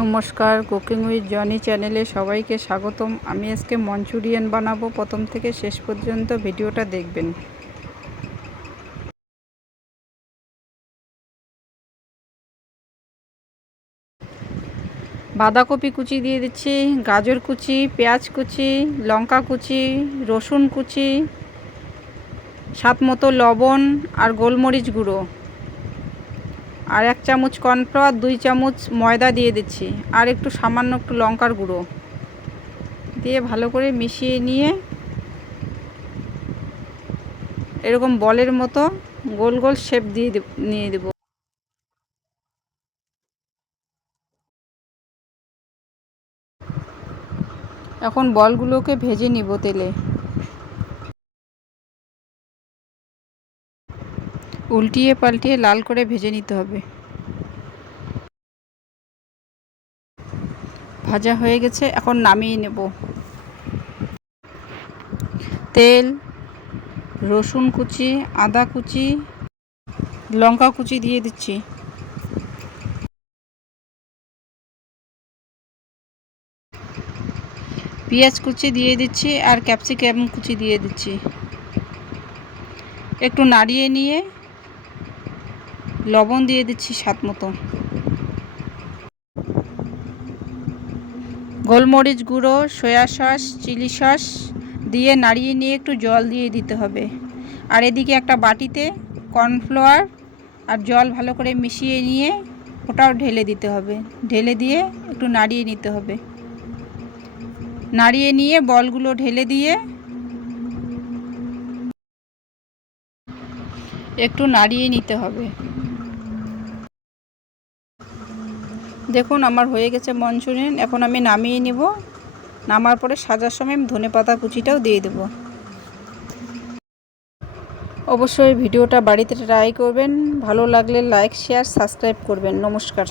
নমস্কার, cooking with Johnny চ্যানেলে সবাইকে স্বাগতম। আমি আজকে মঞ্চুরিয়ান বানাবো। প্রথম থেকে শেষ পর্যন্ত ভিডিওটা দেখবেন। বাঁধাকপি কুচি দিয়ে দিচ্ছি, গাজর কুচি, পেঁয়াজ কুচি, লঙ্কা কুচি, রসুন কুচি, স্বাদ মতো লবণ আর গোলমরিচ গুঁড়ো, আর 1 চামচ কর্নফ্লাওয়ার, 2 চামচ ময়দা দিয়ে দিচ্ছি, আর একটু সামান্য একটু লঙ্কার গুঁড়ো দিয়ে ভালো করে মিশিয়ে নিয়ে এরকম বলের মতো গোল গোল শেপ দিয়ে নিয়ে দেব। এখন বলগুলোকে ভেজে নিব তেলে। উল্টিয়ে পাল্টিয়ে লাল করে ভেজে নিতে হবে। ভাজা হয়ে গেছে, এখন নামিয়ে নেব। তেল, রসুন কুচি, আদা কুচি, লঙ্কা কুচি দিয়ে দিচ্ছি। পেঁয়াজ কুচি দিয়ে দিচ্ছি আর ক্যাপসিকাম কুচি দিয়ে দিচ্ছি। একটু নাড়িয়ে নিয়ে লবণ দিয়ে দিচ্ছি স্বাদ মতো। গোলমরিচ গুঁড়ো, সয়া সস, চিলি সস দিয়ে নাড়িয়ে নিয়ে একটু জল দিয়ে দিতে হবে। আর এদিকে একটা বাটিতে কর্নফ্লাওয়ার আর জল ভালো করে মিশিয়ে নিয়ে ওটাও ঢেলে দিতে হবে। ঢেলে দিয়ে একটু নাড়িয়ে নিতে হবে। নাড়িয়ে নিয়ে বলগুলো ঢেলে দিয়ে একটু নাড়িয়ে নিতে হবে। দেখুন আমার হয়ে গেছে মঞ্চুরিয়ান। এখন আমি নামিয়ে নেব। নামার পরে সাজার সময় আমি ধনেপাতা কুচিটাও দিয়ে দেব। অবশ্যই ভিডিওটা বাড়িতে ট্রাই করবেন। ভালো লাগলে লাইক, শেয়ার, সাবস্ক্রাইব করবেন। নমস্কার।